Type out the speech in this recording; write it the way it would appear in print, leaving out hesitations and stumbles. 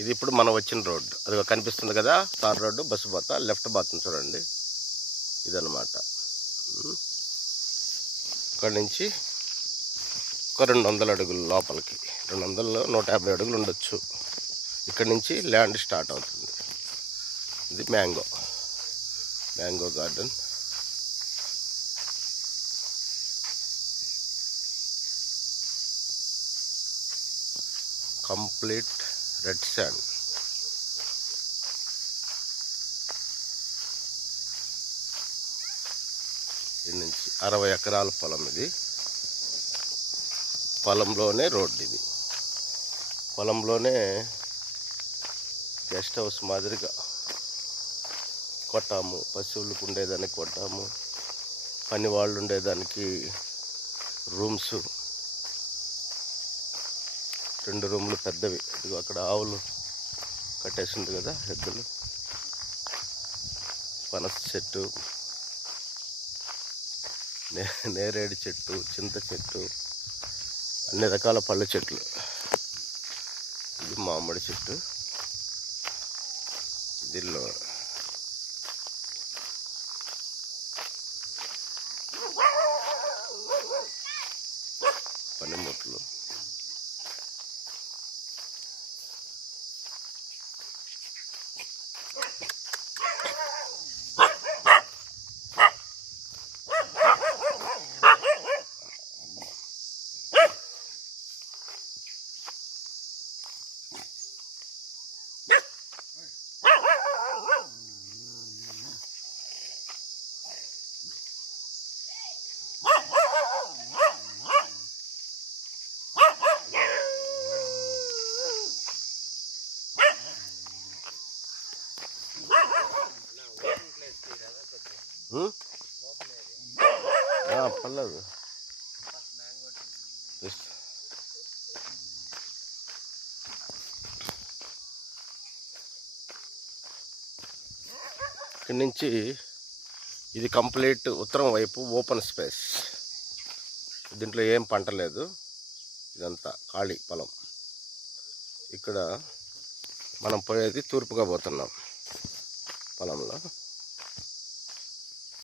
ఇది ఇప్పుడు మనం వచ్చిన రోడ్డు, అది కనిపిస్తుంది కదా తార్ రోడ్డు. బస్సు పోతా లెఫ్ట్ పోతుంది చూడండి, ఇదన్నమాట. ఇక్కడ నుంచి ఒక 200 అడుగులు లోపలికి, 200 150 అడుగులు ఉండొచ్చు. ఇక్కడ నుంచి ల్యాండ్ స్టార్ట్ అవుతుంది. ఇది mango garden. Complete red sand. ఇది నుంచి 60 ఎకరాల పొలం. ఇది పొలంలోనే రోడ్డు, ఇది పొలంలోనే గెస్ట్ హౌస్ మాదిరిగా కొట్టాము. పశువులకు ఉండేదానికి కొట్టాము, పని వాళ్ళు ఉండేదానికి రూమ్స్, 2 రూములు పెద్దవి. ఇదిగో అక్కడ ఆవులు కట్టేసింది కదా, ఎద్దులు. పనస చెట్టు, నేరేడు చెట్టు, చింత చెట్టు, అన్ని రకాల పళ్ళ చెట్లు. ఇది మామిడి చెట్టు. దీనిలో పనిముట్లు. పర్లేదు. ఇక్కడి నుంచి ఇది కంప్లీట్ ఉత్తరం వైపు ఓపెన్ స్పేస్. దీంట్లో ఏం పంట లేదు, ఇదంతా ఖాళీ పొలం. ఇక్కడ మనం పోయేది తూర్పుగా పోతున్నాం పొలంలో.